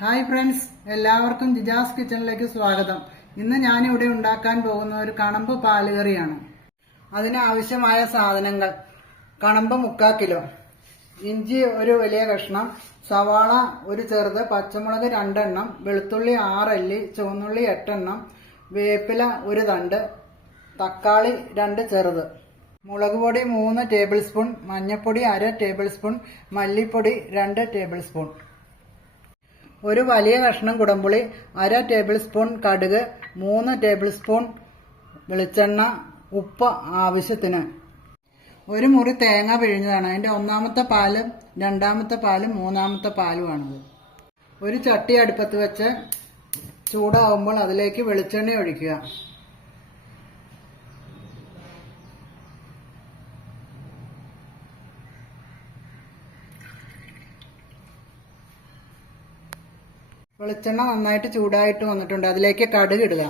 Hi friends, എല്ലാവർക്കും ജിജാസ് കിച്ചണിലേക്ക് സ്വാഗതം. ഇന്ന് ഞാനിവിടെ ഉണ്ടാക്കാൻ പോകുന്ന ഒരു കണമ്പ് പാലുകറിയാണ്. അതിനാവശ്യമായ സാധനങ്ങൾ: കണമ്പ് 3/4 കിലോ, ഇഞ്ചി ഒരു വലിയ കഷ്ണം, സവാള ഒരു ചെറുത്, പച്ചമുളക് 2 എണ്ണം, വെളുത്തുള്ളി 6 അല്ലി, ചുവന്നുള്ളി 8 എണ്ണം, വേപ്പില ഒരു തണ്ട്, തക്കാളി 2 ചെറുത്, മുളക് പൊടി 3 ടേബിൾ സ്പൂൺ, മഞ്ഞൾപ്പൊടി 1/2 ടേബിൾ സ്പൂൺ, മല്ലിപ്പൊടി 2 ടേബിൾ സ്പൂൺ, ഒരു വലിയ കഷ്ണം കുടംപുളി, 1/2 ടേബിൾ സ്പൂൺ കടുക്, 3 ടേബിൾ സ്പൂൺ വെളിച്ചെണ്ണ, ഉപ്പ് ആവശ്യത്തിന്, ഒരു മുറി തേങ്ങ പിഴിഞ്ഞതാണ്. അതിൻ്റെ 1ാമത്തെ പാലും 2ാമത്തെ പാലും 3ാമത്തെ പാലുമാണത്. ഒരു ചട്ടി അടുപ്പത്ത് വെച്ച് ചൂടാവുമ്പോൾ അതിലേക്ക് വെളിച്ചെണ്ണ ഒഴിക്കുക. വെളിച്ചെണ്ണ നന്നായിട്ട് ചൂടായിട്ട് വന്നിട്ടുണ്ട്. അതിലേക്ക് കടുക് ഇടുക.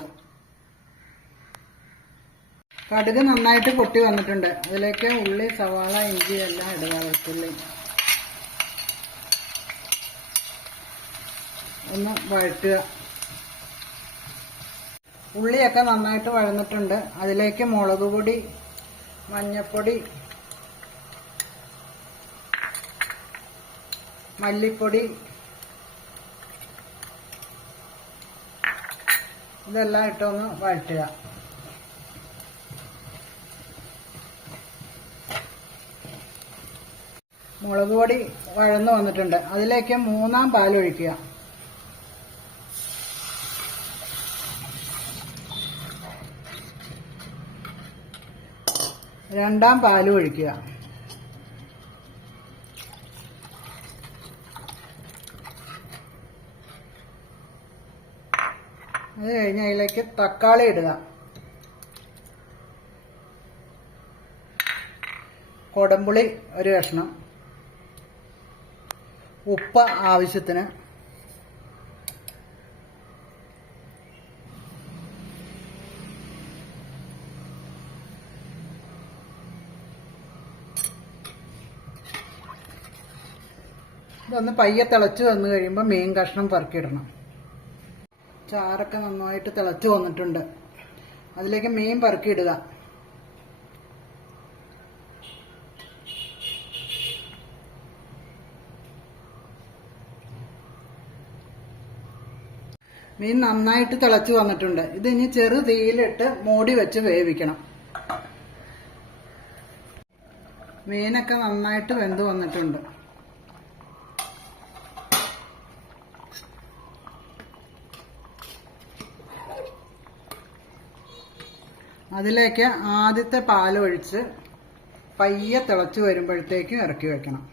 കടുക് നന്നായിട്ട് പൊട്ടി വന്നിട്ടുണ്ട്. അതിലേക്ക് ഉള്ളി, സവാള, ഇഞ്ചി എല്ലാം ഇടുക. വെളുത്തുള്ളി ഒന്ന് വഴറ്റുക. ഉള്ളിയൊക്കെ നന്നായിട്ട് വഴന്നിട്ടുണ്ട്. അതിലേക്ക് മുളക് പൊടി, മഞ്ഞൾപ്പൊടി, മല്ലിപ്പൊടി ഇതെല്ലാം ഇട്ടൊന്ന് വഴറ്റുക. മുളക് പൊടി വഴന്നു വന്നിട്ടുണ്ട്. അതിലേക്ക് 3ാം പാൽ ഒഴിക്കുക. രണ്ടാം പാലും ഒഴിക്കുക. അത് കഴിഞ്ഞ് അതിലേക്ക് തക്കാളി ഇടുക. കൊടംപുളി ഒരു കഷ്ണം, ഉപ്പ് ആവശ്യത്തിന്, ഇതൊന്ന് പയ്യെ തിളച്ച് വന്നു കഴിയുമ്പോൾ മീൻ കഷ്ണം പെറുക്കിയിടണം. ചാറൊക്കെ നന്നായിട്ട് തിളച്ച് വന്നിട്ടുണ്ട്. അതിലേക്ക് മീൻ പെറുക്കിയിടുക. മീൻ നന്നായിട്ട് തിളച്ച് വന്നിട്ടുണ്ട്. ഇത് ഇനി ചെറു തീയിലിട്ട് മൂടി വെച്ച് വേവിക്കണം. മീനൊക്കെ നന്നായിട്ട് വെന്ത് വന്നിട്ടുണ്ട്. അതിലേക്ക് ആദ്യത്തെ പാലൊഴിച്ച് പയ്യെ തിളച്ച് വരുമ്പോഴത്തേക്കും ഇറക്കി വെക്കണം.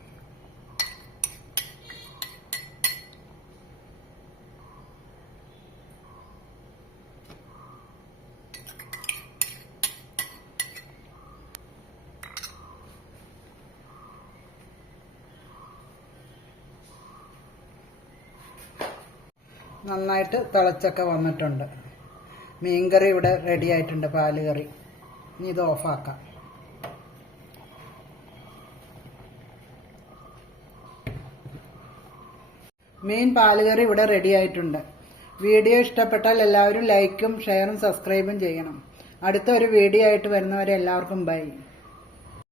നന്നായിട്ട് തിളച്ചൊക്കെ വന്നിട്ടുണ്ട്. മീൻകറി ഇവിടെ റെഡി ആയിട്ടുണ്ട്. പാലുകറി. ഇനി ഇത് ഓഫാക്കാം. മീൻ പാലുകറി ഇവിടെ റെഡി ആയിട്ടുണ്ട്. വീഡിയോ ഇഷ്ടപ്പെട്ടാൽ എല്ലാവരും ലൈക്കും ഷെയറും സബ്സ്ക്രൈബും ചെയ്യണം. അടുത്ത ഒരു വീഡിയോ ആയിട്ട് വരുന്നവരെ എല്ലാവർക്കും ബൈ.